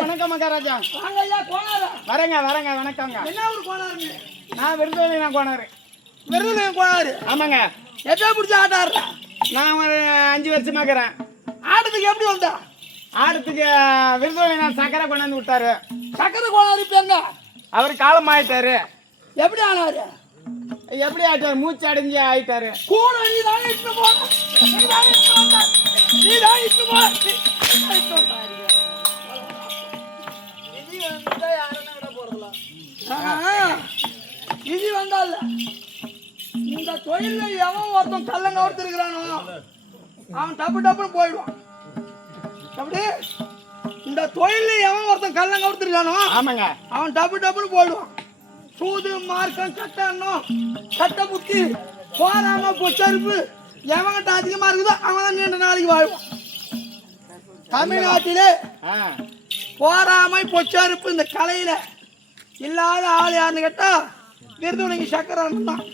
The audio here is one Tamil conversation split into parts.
வணக்கம் மகாராஜா. வரேங்க வரேங்க. வணக்கங்க. என்ன ஊர் கோனாருங்க? நான் விருதுநகர் கோனாரு. விருதுநகர் கோனாரு? ஆமாங்க. எப்போ பிடிச்ச ஆட்ட ஆடுற? நான் ஒரு 5 வருஷமா இருக்கிறேன். ஆட்டத்துக்கு எப்படி வந்தா? ஆட்டத்துக்கு விருதுநகர் சக்கரை கொண்டாந்து விட்டாரு. சக்கரை கோனாரு இப்ப எங்க? அவர் காலம் ஆயிட்டாரு. எப்படி ஆனாரு? எப்படி ஆயிட்டாரு? மூச்சு அடைஞ்சு ஆயிட்டாரு. கூட நீ தான் இட்டு போன. நீ தான் இட்டு வந்த. நீ தான் இட்டு போன. இது வந்தால இந்த தொழில எவன் ஒருத்தன் கள்ளங்க ஒருத்தருக்கிறானோ அவன் டப்பு டப்புன்னு போயிடுவான். அப்படி இந்த தொழில எவன் ஒருத்தன் கள்ளங்க ஒருத்தருக்கானோ ஆமாங்க அவன் டப்பு டப்புன்னு போயிடுவான். சூது மார்க்கம் கட்டணும் கட்ட புத்தி போராம பொச்சரிப்பு எவன்கிட்ட அதிகமா இருக்குதோ அவன் தான் நீண்ட நாளைக்கு வாழ்வான். தமிழ்நாட்டிலே போராமை பொச்சரிப்பு இந்த கலையில இல்லாத ஆள் யாருன்னு கேட்டா விருதுநகர் சக்கரன் தான்.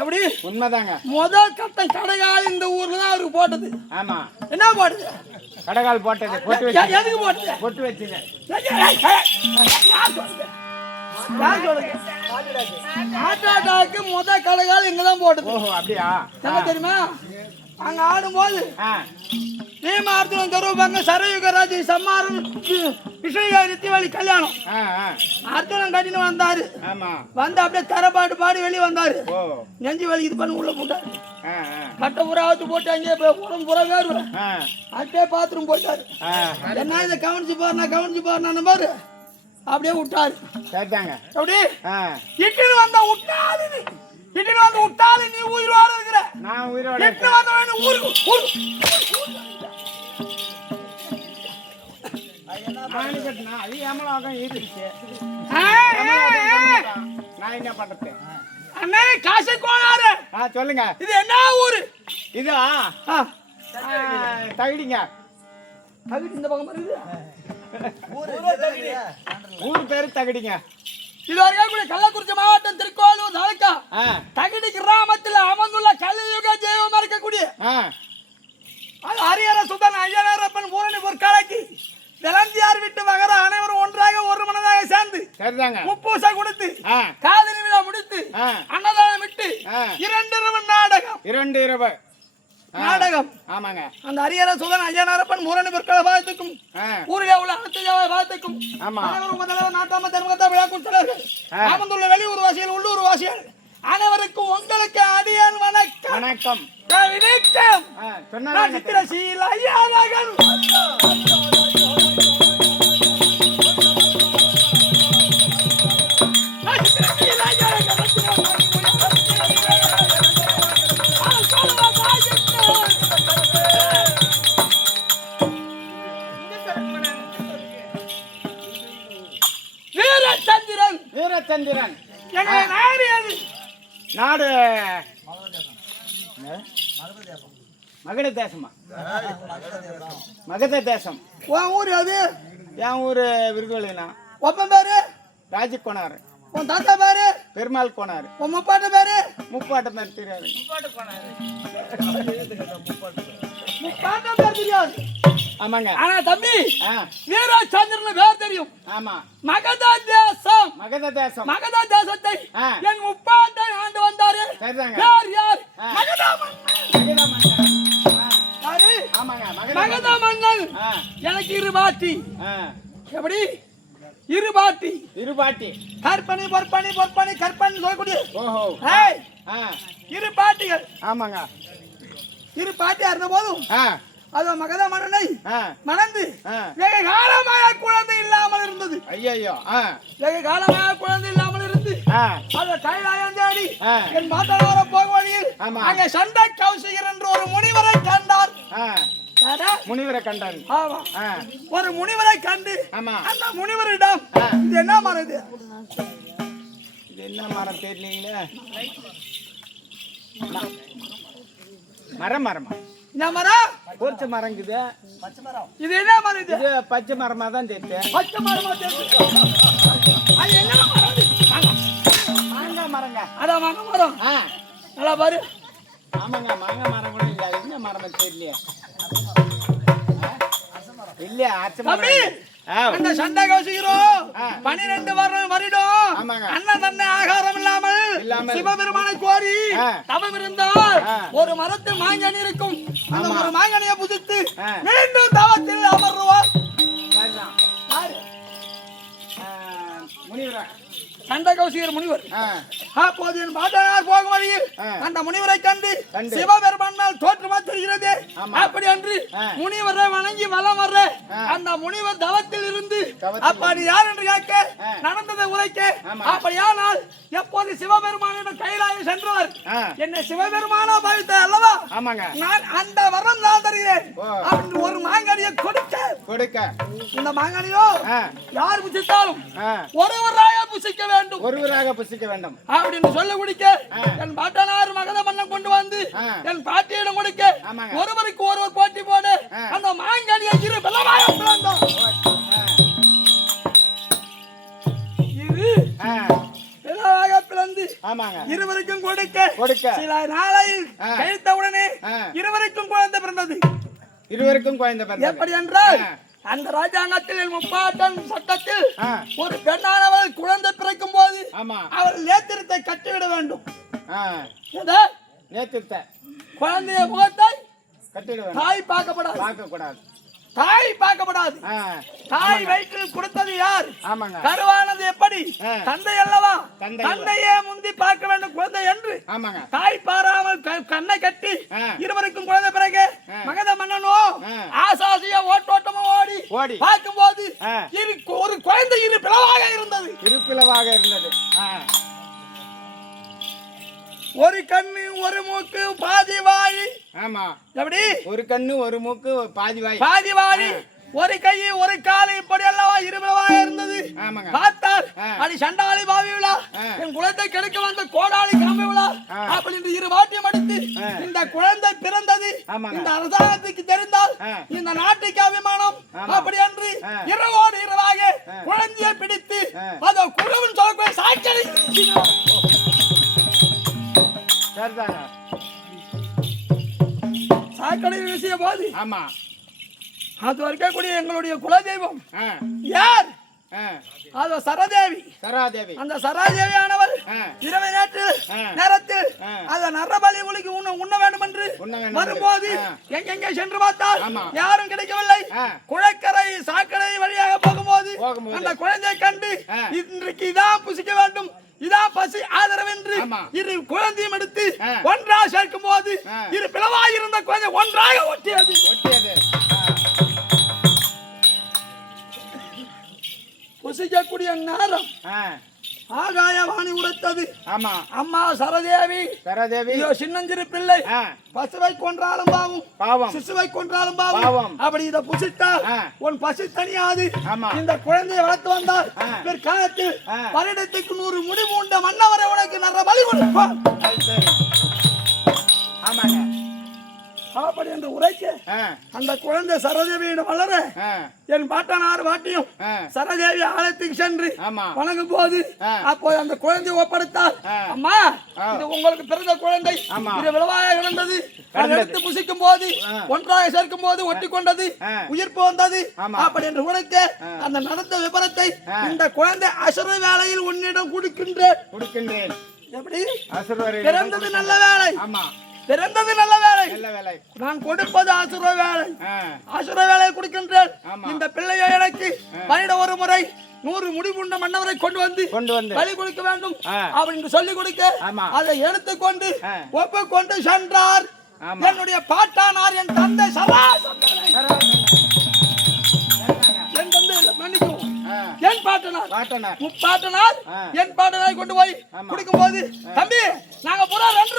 எப்படி? உண்மைதாங்க. முதல் கட்டம் கடைகால் இந்த ஊர்ல தான் அவருக்கு போட்டது. ஆமா. என்ன போட்டது? கடைகால் போட்டது. எதுக்கு போட்டது? பொட்டு வச்சுங்க. ஆட்டாட்டாக்கு முதல் கடைகால் இங்கதான் போட்டது. ஓஹோ அப்படியா? தெரியுமா? அங்க ஆடும்போது பீமார்த்தனம் தருவாங்க. சரயுகராஜ் சம்மாரம் நித்தியவழி கல்யாணம் அர்த்தனம் கட்டின்னு வந்தாரு. வந்து அப்படியே தரப்பாட்டு பாடி வெளியே வந்தாரு. நெஞ்சு வலி இது பண்ணி உள்ள போட்டாரு. கட்ட புறாவத்து போட்டு அங்கே உடம்பு புறா வேறு அப்படியே பாத்ரூம் போட்டாரு. என்ன இதை கவனிச்சு பாருனா பாரு அப்படியே விட்டாரு. அப்படி இட்டுன்னு வந்த விட்டாலு நீ உயிரோட இருக்கிற. நான் உயிரோட நான் என்ன பண்றது? அண்ணே காசை கோனாரு. சொல்லுங்க. இது என்ன ஊரு? இதா தகிடிங்க. தகிடி இந்த பக்கம் வருது. ஊர் பேரு தகிடிங்க. இது வரைக்கும் கள்ளக்குறிச்சி மாவட்டம் திருக்கோளூர் தாலுகா தகிடி கிராமத்தில் அமர்ந்துள்ள கலியுக ஜெயமா இருக்கக்கூடிய ஹரிஹர சுதன் ஐயனாரப்பன் பூரணி பொற்காலைக்கு விளந்தியார் விட்டு மகர அனைவரும் ஒன்றாக ஒரு மனதாக சேர்ந்து முப்பூசை கொடுத்து காதலி விழா முடித்து அன்னதானம் விட்டு 2 இரவு நாடகம். 2 இரவு நாடகம். ஆமாங்க. அந்த ஹரிஹர சுதன் ஐயனாரப்பன் பூரணி பொற்கால பாதத்துக்கும் ஊரிலே உள்ள அனைத்து பாதத்துக்கும் அனைவரும் முதல்வர் நாட்டாம தர்மகத்தா விழாக்கும் தலைவர்கள் அமர்ந்துள்ள வெளியூர் வாசிகள் உள்ளூர் வாசிகள் அனைவருக்கும் உங்களுக்கு அடியான் வணக்கம். வணக்கம். சித்திரசீல ஐயானகன் வீரச்சந்திரன். நாடு மகத தேசமா? மகத தேசம். உன் ஊரு அது? என் ஊரு விருதுவலினா. ஒப்பன் பேரு? ராஜி கோனாரு. உன் தாத்தா பேரு? பெருமாள் கோனாரு. உன் முப்பாட்ட பேரு? முப்பாட்ட பேர் தெரியாது. முப்பாட்ட பேர் தெரியாது. ஆமாங்க. ஆனா தம்பி வீரச்சந்திரன் பேர் தெரியும். ஆமா. மகத தேசம். மகத தேசம். மகத தேசத்தை என் முப்பாட்டை ஆண்டு வந்தாரு. யார் யார்? மகத மன்னன். யாரு? ஆமாங்க. மகத மன்னன். எனக்கு இருபாட்டி. எப்படி? இருபாட்டி. இருபாட்டி. கற்பனை பொற்பனை பொற்பனை கற்பனை சொல்லக்கூடிய. ஓஹோ. இரு பாட்டிகள். ஆமாங்க. இரு பாட்டியா இருந்த போதும் அத மகத மன்னனை மணந்து வெகு காலமாக குழந்தை இல்லாமல் இருந்தது. ஐயோ வெகு காலமாக குழந்தை இல்லாமல் இருந்து அத கைலாயம் தேடி என் மாதவர போக வழியில் அங்கே சண்டை கௌசிகர் என்று ஒரு முனிவரை கண்டார். முனிவரை கண்டார். ஆமா, ஒரு முனிவரை கண்டு அந்த முனிவரிடம் இது என்ன மரம், இது என்ன மரம் தெரியலீங்களே, மரமா என்ன மரம்? பொரிச்ச மரங்குது. இது என்ன மரம்? இது பச்சை மரமா தான் தெரியும். பச்சை மரமா தெரியும். அது என்ன மரம்? மாங்காய் மரங்க. அதான் மாங்காய் மரம். நல்லா பாரு. ஆமாங்க, மாங்காய் மரம் கூட இல்ல. என்ன மரம் தெரியலையே. இல்லையா அந்த சண்டை கௌசிக்கிறோம் 12 வருடம் அண்ணன் தன்னை ஆகாரம் இல்லாமல் சிவபெருமானை கோரி தவம் இருந்தால் ஒரு மரத்தில் மாங்கனி இருக்கும். அந்த ஒரு மாங்கனியை புதித்து மீண்டும் தவத்தில் அமர்வார். சண்டை கௌசிகர் முனிவர். அப்போது என் பாட்டனார் போகும் வழியில் அந்த முனிவரை கண்டு சிவபெருமான் மேல் தோற்றமா தெரிகிறது. அப்படி அன்று முனிவரை வணங்கி வலம் வர்ற அந்த முனிவர் தவத்தில் இருந்து அப்படி யார் என்று கேட்க நடந்ததை உரைக்க, அப்படியானால் எப்போது சிவபெருமானிடம் கைலாயம் சென்றவர் என்னை சிவபெருமானா பாவித்த அல்லவா, நான் அந்த வரம் தான் தருகிறேன் அப்படின்னு ஒரு மாங்கனியை கொடுக்க இந்த மாங்கனியோ யார் புசித்தாலும் ஒருவராக புசிக்க வேண்டும், ஒருவராக புசிக்க வேண்டும் அப்படின்னு சொல்ல குடிக்க என் பாட்டனார் மகத மன்னன் கொண்டு வந்து என் பாட்டியிடம் கொடுக்க ஒருவருக்கு ஒருவர் போட்டி போட அந்த மாங்கனியை இரு பலமாக பிளந்தோம். இது பலமாக பிளந்து இருவருக்கும் கொடுக்க சில நாளையில் கழித்தவுடனே இருவருக்கும் குழந்தை பிறந்தது. இருவருக்கும் குழந்தை பிறந்தது. எப்படி என்றால் அந்த ராஜாங்கத்தில் முப்பாட்டன் சட்டத்தில் ஒரு பெண்ணானவள் குழந்தை பிறக்கும் போது அவள் நேத்திரத்தை கட்டிவிட வேண்டும். குழந்தைய முகத்தை தாய் பார்க்கப்படாது. தாய் பார்க்கப்படாது. தாய் வயிற்றில் கொடுத்தது யார்? கருவானது எப்படி? தந்தை அல்லவா? தந்தையே முந்தி பார்க்க வேண்டும் குழந்தை என்று தாய் பாராமல் கண்ணை கட்டி இருவருக்கும் குழந்தை பிறகு மகத மன்னனோ ஆசாசியா ஓட்டோட்டமா ஓடி பார்க்கும் போது ஒரு குழந்தை இரு பிளவாக இருந்தது. ஒரு கண்ணு ஒரு மூக்கு பாதி வாய். ஆமா, எப்படி? ஒரு கண்ணு ஒரு மூக்கு பாதி வாய், ஒரு கை ஒரு கால், இப்படி எல்லாம் இருபலவாக இருந்தது. பார்த்தார் அது சண்டாளி பாவி விழா, என் குழந்தை கெடுக்க வந்த கோடாளி காம்பி விழா அப்படி இரு வாட்டியம் அடித்து இந்த குழந்தை பிறந்தது இந்த அரசாங்கத்துக்கு தெரிந்தால் இந்த நாட்டுக்கு அபிமானம். அப்படி அன்று இரவோடு இரவாக குழந்தையை பிடித்து அதை குழுவின் சொல்லக்கூடிய சாட்சி சாக்கடை வீசிய போது அது இருக்கக்கூடிய எங்களுடைய குலதெய்வம் யார்? அது சரதேவி. அந்த சரதேவியானவள் இரவு நேரத்தில் அந்த நரபலி ஒளிக்கு உண்ண வேண்டும் என்று வரும்போது எங்கெங்கே சென்று பார்த்தால் யாரும் கிடைக்கவில்லை. குளக்கரை சாக்கடை வழியாக போகும்போது அந்த குழந்தையை கண்டு இன்றைக்கு இதான் புசிக்க வேண்டும், இதான் பசி ஆதரவென்று இரு குழந்தையும் எடுத்து ஒன்றாக சேர்க்கும் போது இரு பிளவாக இருந்த குழந்தை ஒன்றாக ஒட்டியது. புசிக்கக்கூடிய நேரம் ஆகாயவாணி உரைத்தது. அம்மா சரதேவி சின்னஞ்சிறு பிள்ளை பசுவை கொன்றாலும் பாவம், சிசுவை கொன்றாலும் பாவம். அப்படி இதை புசித்தால் உன் பசி தனியாது. இந்த குழந்தையை வளர்த்து வந்தால் பிற்காலத்தில் வருடத்துக்கு 100 முடிவு உண்ட மன்னவரை உனக்கு நல்ல பலி கொடுப்பார். அப்படி என்று உரைக்க அந்த குழந்தை சரதேவியிடம் வளர என் பாட்டனார் வாட்டியும் சரதேவி ஆலயத்துக்கு சென்று வணங்கும் போது அப்போ அந்த குழந்தையை ஒப்படைத்தார். அம்மா, இது உங்களுக்கு பிறந்த குழந்தை, இது விளவாக இருந்தது. எடுத்து புசிக்கும் போது ஒன்றாக சேர்க்கும் போது ஒட்டி கொண்டது, உயிர்ப்பு வந்தது. அப்படி என்று உரைக்க அந்த நடந்த விபரத்தை இந்த குழந்தை அசுர வேலையில் உன்னிடம் கொடுக்கின்றேன். எப்படி? பிறந்தது நல்ல வேலை, பிறந்தது நல்ல வேலை, நான் கொடுப்பது அசுர வேலை கொடுக்கின்றேன். இந்த பிள்ளையை எனக்கு வருட ஒரு முறை 100 முடிவுண்ட மன்னவரை கொண்டு வந்து பலி கொடுக்க வேண்டும் அப்படின்னு சொல்லி கொடுக்க அதை எடுத்துக்கொண்டு ஒப்புக்கொண்டு சென்றார் என்னுடைய பாட்டானார் என் தந்தை சராசந்தனை என் தந்தை மன்னிக்கும் என் பாட்டனார் முப்பாட்டனார் என் பாட்டனாரை கொண்டு போய் குடிக்கும் போது தம்பி நாங்க பூரா ரெண்டு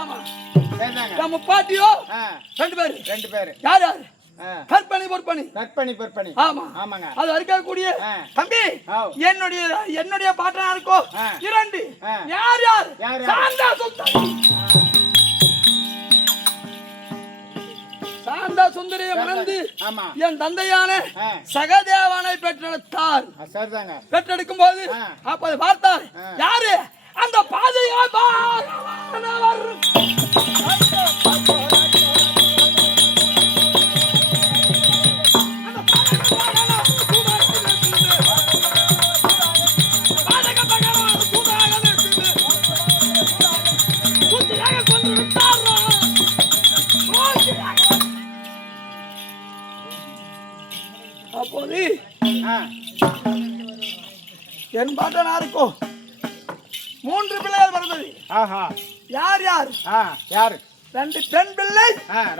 ஆமா முப்பாட்டியோ ரெண்டு பேரு யார் யாரு கற்பனை ஆமா ஆமாங்க அது இருக்கக்கூடிய தம்பி என்னுடைய பாட்டனாருக்கோ இரண்டு யார் யார் சாந்தா சுந்தரியை மணந்து என் தந்தையான சகதேவனை பெற்றெடுக்கும் போது அப்போது பார்த்தார் யாரு அந்த பாதையா அப்போது என் பாட்டனாருக்கோ 3 பிள்ளைகள் பிறந்தது. யார் யார் யார்? 2 பெண் பிள்ளை,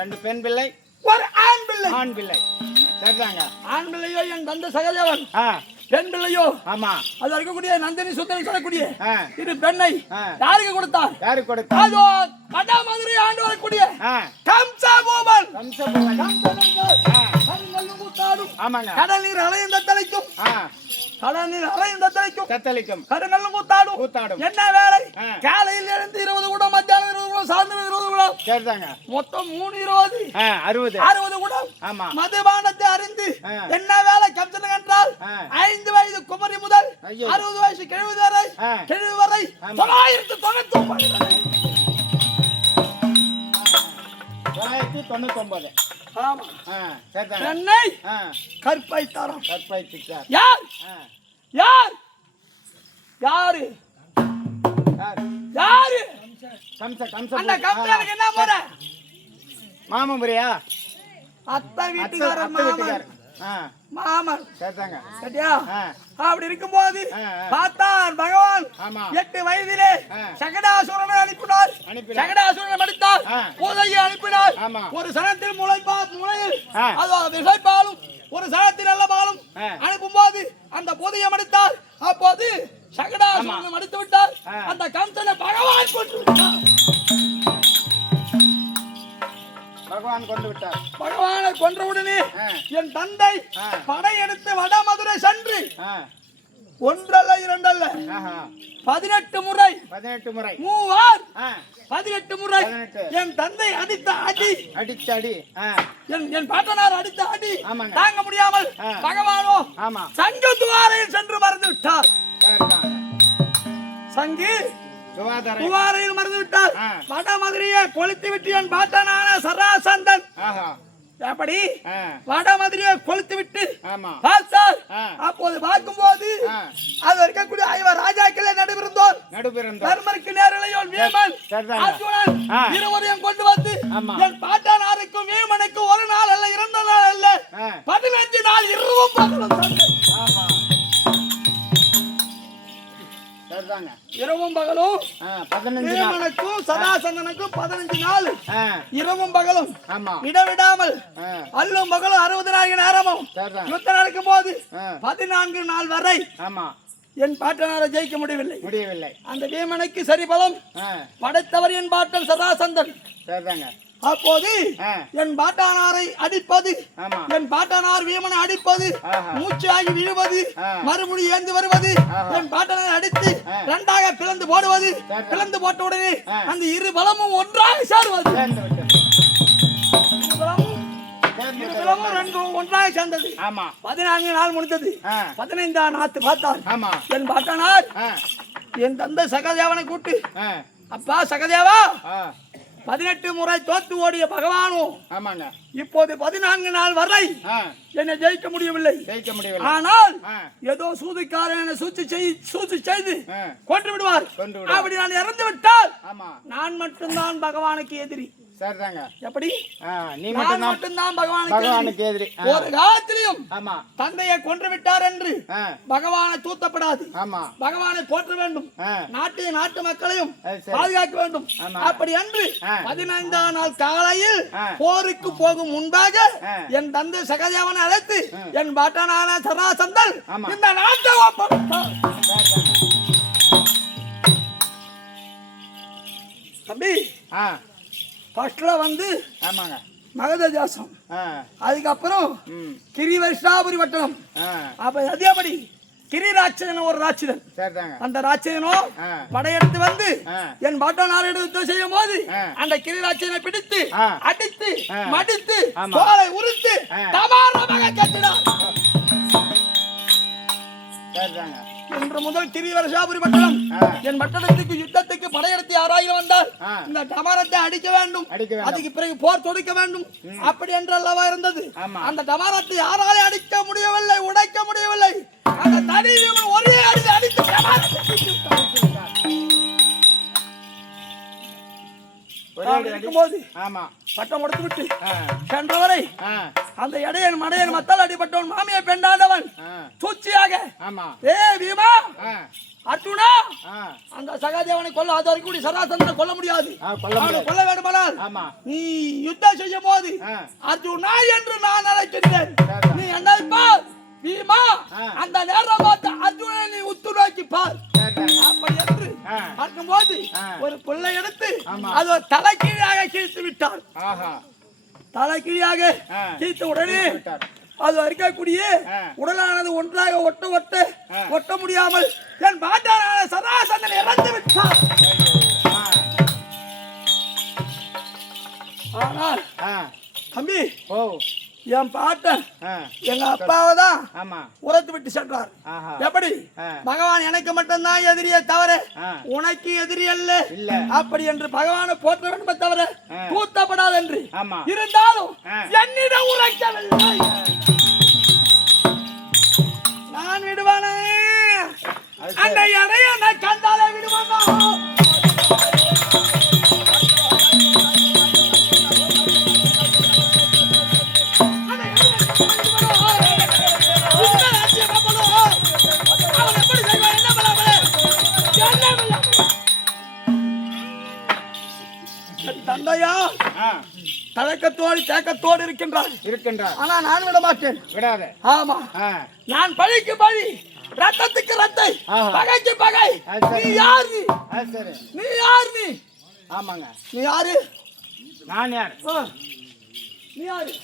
2 பெண் பிள்ளை, ஒரு ஆண் பிள்ளை. சரிதாங்க. ஆண் பிள்ளையோ என் தந்தை சகதேவன், பெண் பிள்ளையோ ஆமா அது இருக்கக்கூடிய நந்தினி சுந்தரி சொல்லக்கூடிய இது பெண்ணை யாருக்கு கொடுத்தார்? யாருக்கு கொடுத்தார்? அதோ வடமதுரை ஆண்டு வரக்கூடிய கம்சபூபன். கடல் நீர் அலைந்த தலைக்கும் கருங்கல்லும் கூத்தாடும். என்ன வேலை? காலையில் எழுந்து 20 கூடம், மத்தியானம் 20 கூடம், சாயந்தரம் 20 கூடம். சரிதாங்க. மொத்தம் 3 20 60 கூடம். ஆமா. மதுபானத்தை அறிந்து என்ன வேலை கம்சன் என்றால் 5 வயது குமரி முதல் 60 வயசு கிழவி வரை 999. ஆமா. சரிதாங்க. சென்னை கற்பை தரம். யார் யார் யாரு யாரு? அந்த கம்சனுக்கு என்ன முறை? மாமமுறையா? அத்தை வீட்டுக்காரர் மாமன். சரிதாங்க. சரியா? அப்படி இருக்கும்போது பார்த்தார் பகவான் 8 வயதிலே சகடாசுரனை அனுப்பினார். சகடாசுரனை மடித்தார். பூதையை அனுப்பினார். ஒரு சனத்தில் முளையில் அதாவது விசைப்பாலும் ஒரு சனத்தில் நல்ல பாலும் அனுப்பும் போது அந்த பூதையை மடித்தார். அப்போது சகடாசுரனை மடித்து விட்டார். அந்த கம்சனை பகவான் கொண்டு விட்டார். பகவான் கொண்டு விட்டார். பகவானை கொன்றவுடனே என் தந்தை படையெடுத்து வடமதுரை சென்று ஒன்றல்ல இரண்டல்ல 18 முறை 18 முறை என் தந்தை அடித்த அடி என் பாட்டனார் அடித்த அடி தாங்க முடியாமல் பகவானோ சங்கு துவாரையில் சென்று மறந்து விட்டார். சங்கு துவாரையில் மறந்து விட்டார். வடமதுரையை கொளுத்து விட்டு என் பாட்டனான சராசந்தன் எப்படி வடமதுரையை கொளுத்து விட்டு பார்த்தார். அப்போது பார்க்கும் போது அது இருக்கக்கூடிய 5 ராஜாக்களே நடுபிறந்தோர். தர்மருக்கு நேரிலையோன் வீமன் அர்ஜுனன் இருவரையும் கொண்டு வந்து என் பாட்டனாருக்கும் வீமனுக்கும் ஒரு நாள் அல்ல 2 நாள் அல்ல 15 நாள் இரவும் பகலும் இரவும் பகலும் 15 சதாசந்தனுக்கும் 15 நாள் இரவும் பகலும் இடவிடாமல் அல்லும் பகலும் 60 நாள் நேரமும் யுத்தம் நடக்கும் போது 14 நாள் வரை என் பாட்டனாரை ஜெயிக்க முடியவில்லை. அந்த வீமனுக்கு சரி பலம் படைத்தவர் என் பாட்டன் சதாசந்தன். அப்போது என் பாட்டனாரை அடிப்பது, என் பாட்டனார் வீமனை அடிப்பது, மூச்சு ஆகி விழுவது, மறுபடி ஏந்து வருவது, என் பாட்டனாரை அடித்து 2ஆக பிளந்து போடுவது, பிளந்து போட்ட உடனே அந்த 2 பலமும் ஒன்றாக சேருவது. ஒன்றாக சேர்ந்தது. 14 நாள் முடிந்தது. 15ஆம் நாள் பார்த்தார் என் பாட்டனார் என் தந்தை சகதேவனை கூட்டு, அப்பா சகதேவா 18 முறை தோத்து ஓடிய பகவானும் இப்போது 14 நாள் வரை என்னை ஜெயிக்க முடியவில்லை. ஆனால் ஏதோ சூதுக்காரன் சூழ்ச்சி செய்து கொன்று விடுவார். அப்படி நான் இறந்து விட்டால் நான் மட்டும்தான் பகவானுக்கு எதிரி. சரிதாங்க. எப்படி நீ மட்டும்தான் பகவானுக்கு எதிரி. ஒரு காலத்திலையும் ஆமா தந்தையை கொன்று விட்டார் என்று பகவானை தூத்தப்படாது. ஆமா பகவானை போற்ற வேண்டும், நாட்டையும் நாட்டு மக்களையும் பாதுகாக்க வேண்டும். அப்படி அன்று 15ஆம் நாள் காலையில் போருக்கு போகும் முன்பாக என் தந்தை சகதேவனை அழைத்து என் பாட்டனான சராசந்தல் இந்த நாட்டை தம்பி ஃபர்ஸ்ட்ல வந்து ஆமாங்க மகத தேசம், அதுக்கப்புறம் கிரிவர்ஷாபுரி பட்டணம். அப்ப அதேபடி கிரிராட்சதன் ஒரு ராட்சதன், அந்த ராட்சதனும் படையெடுத்து வந்து என் பாட்டனாரிடம் செய்யும் போது அந்த கிரிராட்சதனை பிடித்து அடித்து மடித்து தோலை உரித்து தமாரமாக கட்டினார். இன்று முதல் கிரிவரசாபுரி பட்டணம் என் பட்டணத்துக்கு யுத்தத்துக்கு படையெடுத்து 6000 வந்தால் இந்த டமாரத்தை அடிக்க வேண்டும், அதுக்கு பிறகு போர் தொடுக்க வேண்டும். அப்படி என்று அல்லவா இருந்தது. அந்த டமாரத்தை யாராலே அடிக்க முடியவில்லை, உடைக்க முடியவில்லை. அந்த தனி ஒரே அடித்து பட்டம் கொடுத்து விட்டு சென்றவரை அந்த இடையன் மடையன் மத்தால் அடிபட்டவன் மாமியை பெண்டாண்டவன் சூழ்ச்சியாக பீமா அர்ஜுனா அந்த சகாதேவனை கொல்ல, அது வரைக்கும் சராசந்தனை கொல்ல முடியாது. கொல்ல வேண்டுமானால் நீ யுத்தம் செய்யும் போது அர்ஜுனா என்று நான் அழைக்கிறேன், நீ என்னை பார் பீமா. அந்த நேரம் பார்த்து அர்ஜுனனை நீ உத்து நோக்கி பார். அப்படி என்று பார்க்கும்போது ஒரு பிள்ளை எடுத்து அது ஒரு தலைக்கீழாக கீழ்த்து விட்டார். தலைக்கீழாக கீழ்த்த உடனே அது இருக்கக்கூடிய உடலானது ஒன்றாக ஒட்ட முடியாமல் என் பாட்டான சராசந்தன் இறந்து விட்டார். ஆனால் தம்பி என் பாட்டன் எங்க அப்பாவை தான் உரைத்து விட்டு சென்றார். எப்படி பகவான் எனக்கு மட்டும்தான் எதிரியே தவிர உனக்கு எதிரி அல்ல அப்படி என்று பகவானை போற்ற வேண்டுமே தவிர தூத்தப்படாது என்று இருந்தாலும் என்னிடம் உரைக்கவில்லை. நான் விடுவானே அந்த இடைய நான் கண்டாலே விடுவானா? தந்தையா தயக்கத்தோடு தேக்கத்தோடு இருக்கின்றார். ஆனா நான் விட மாட்டேன். விடாத. ஆமா, நான் பழிக்கு பழி, ரத்தத்துக்கு ரத்தை, பகைக்கு பகை. நீ யார்? நீ யார்? நீ ஆமாங்க, நீ யாரு? நான் யார்? நீ யாரு?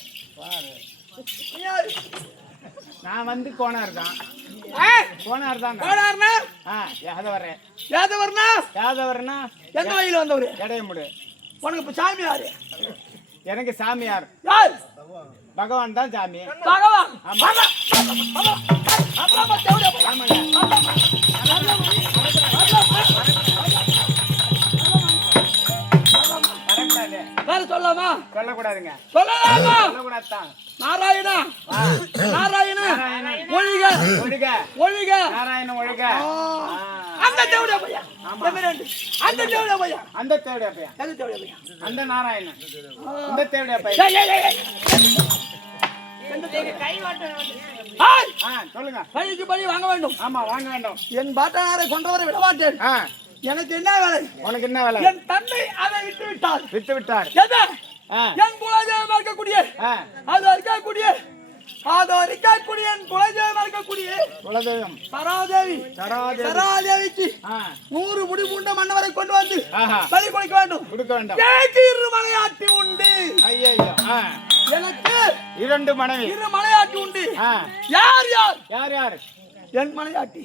நீ யாரு? நான் வந்து கோனார் தான். கோனார் தான். கோனார்னா யாதவர்னா எந்த வழியில் வந்தவரு? இடையமுடு. உனக்கு இப்ப சாமி யாரு? எனக்கு சாமி யார்? பகவான் தான் சாமி. பகவான் சொல்லாமா? சொல்லக்கூடாதுங்க. சொல்லலாமா? சொல்லக்கூடாது. நாராயணா நாராயண ஒழிக ஒழிக ஒழிக நாராயண ஒழிக. அந்த தேவடைய பையன், அந்த தேவடைய பையன், அந்த தேவடைய பையன், அந்த தேவடைய பையன், அந்த நாராயணன், இந்த தேவடைய பையன். சொல்லுங்க. பழிக்கு பழி வாங்க வேண்டும். ஆமா, வாங்க வேண்டும். என் பாட்டனாரை கொண்டவரை விட மாட்டேன். எனக்கு என்ன வேலை? உனக்கு என்ன வேலை? என் தந்தை அதை விட்டு விட்டார். எதை? என் குலதெய்வம் இருக்கக்கூடிய அது இருக்கக்கூடிய என் குலதெய்வம் இருக்கக்கூடிய குலதெய்வம் சராதேவிக்கு 100 முடி பூண்ட மன்னவரை கொண்டு வந்து பலி கொடுக்க வேண்டும். மலையாட்டி உண்டு. எனக்கு 2 மலையாட்டி உண்டு. யார் யார் யார் யார்? என் மலையாட்டி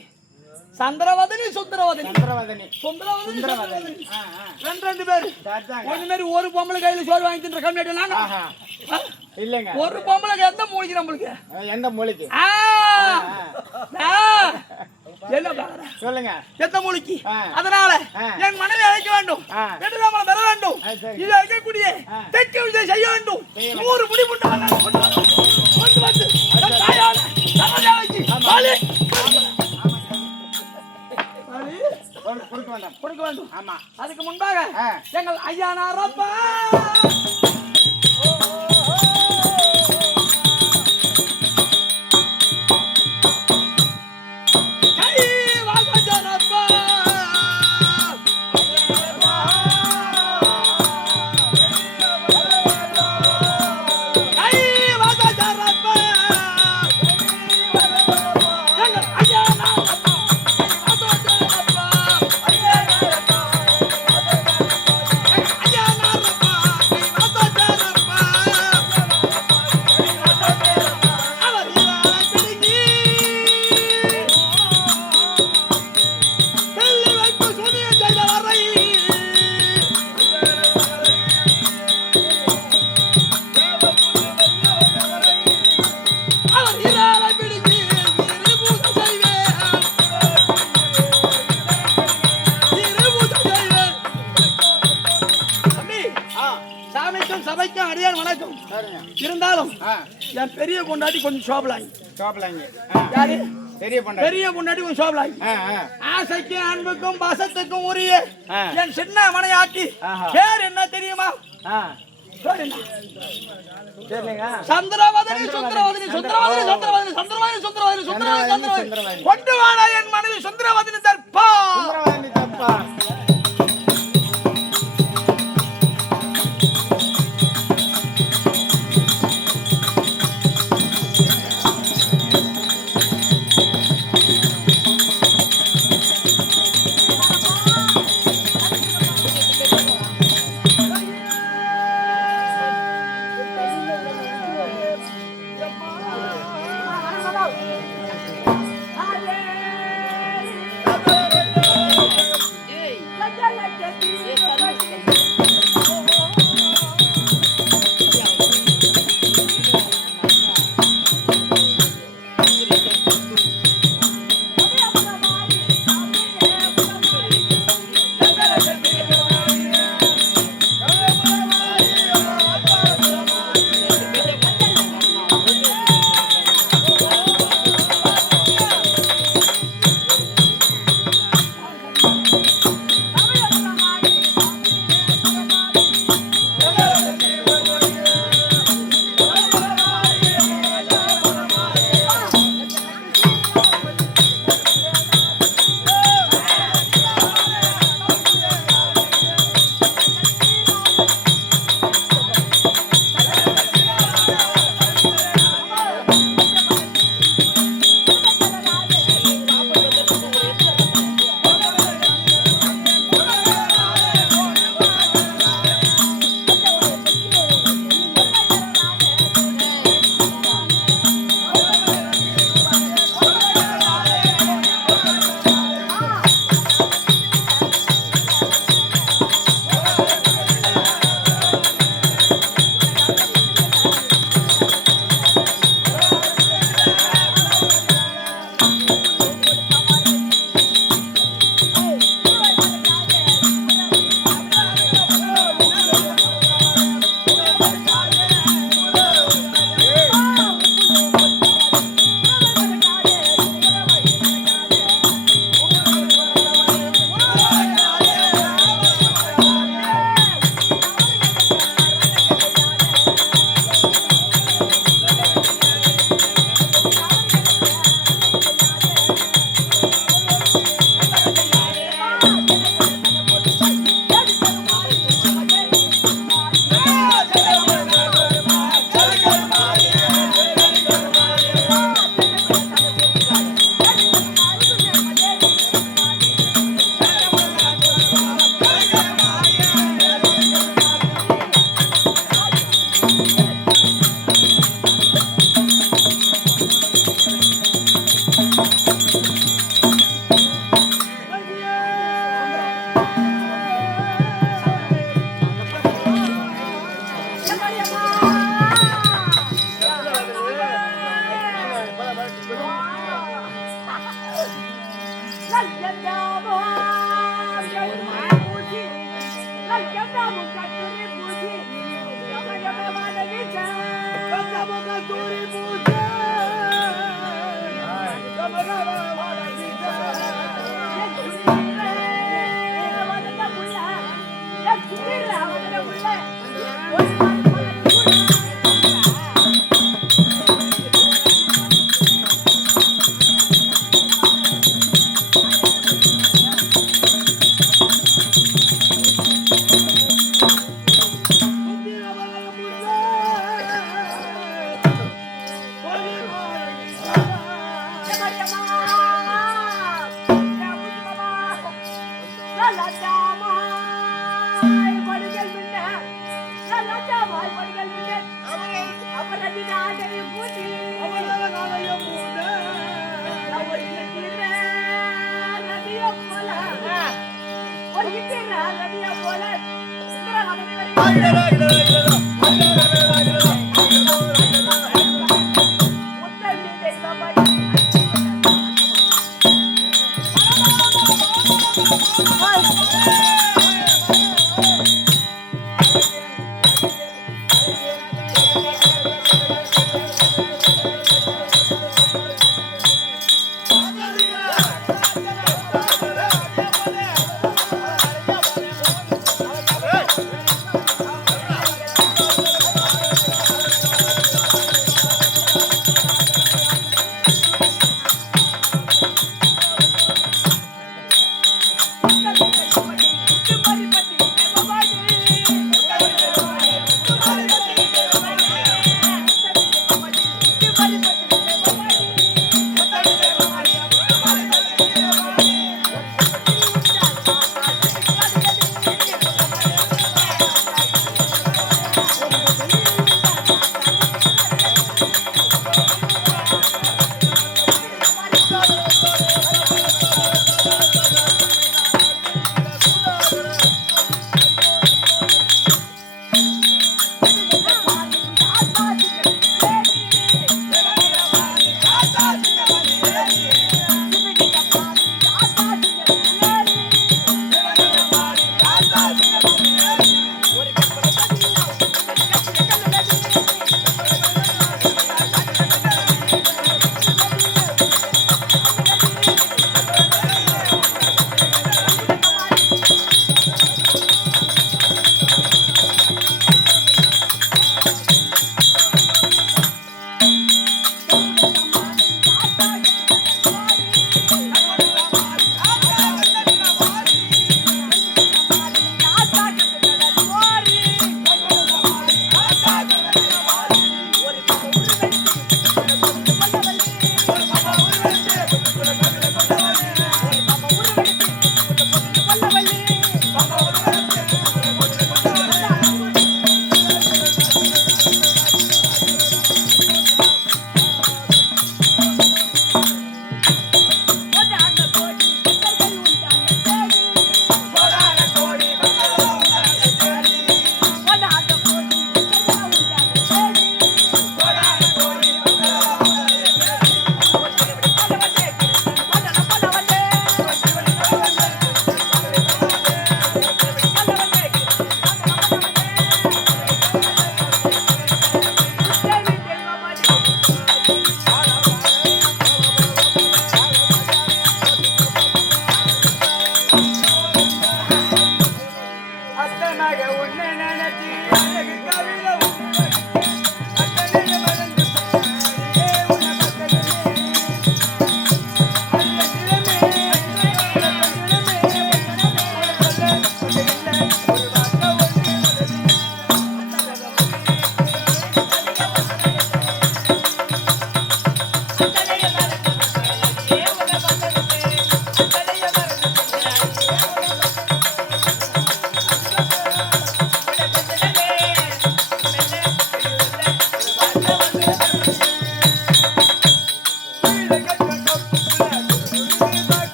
சந்திரவதனி சுந்தரவதனி. ரெண்டு பேரு. ஒண்ணு மாதிரி ஒரு பொம்பளை கையில சோறு வாங்கி தின்ற கம்மியாட்டா இல்லங்க. ஒரு பொம்பளை எந்த மூலிக்கு நம்மளுக்கு? எந்த மூலிக்கு? என்ன சொல்லுங்க, எந்த மூலிக்கு? அதனால என் மனைவி அழைக்க வேண்டும், வெற்றிராமன் பெற வேண்டும். இதை அழைக்கக்கூடிய தெற்கு விஜய் செய்ய வேண்டும். 100 முடி கொண்டு வந்து கொடுக்க வேண்டும். ஆமா, அதுக்கு முன்பாக எங்கள் ஐயா நாரப்பா இருந்தாலும் என் பெரிய பொண்டாட்டி கொஞ்சம் சோபலாங்க. யாரு பெரிய பொண்டாட்டி கொஞ்சம் சோபலாங்க. ஆசைக்கும் அன்புக்கும் பாசத்துக்கும் உரிய என் சின்ன மனையாட்டி பேர் என்ன தெரியுமா? சந்திரவதனி சுந்தரவதனி சுந்தரவதனி சுந்தரவதனி சுந்தரவதனி சுந்தரவதனி சுந்தரவதனி சுந்தரவதனி கொண்டு வாடா என் மனைவி சுந்தரவதனி தற்பா.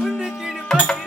முன்னுக்கு பற்றி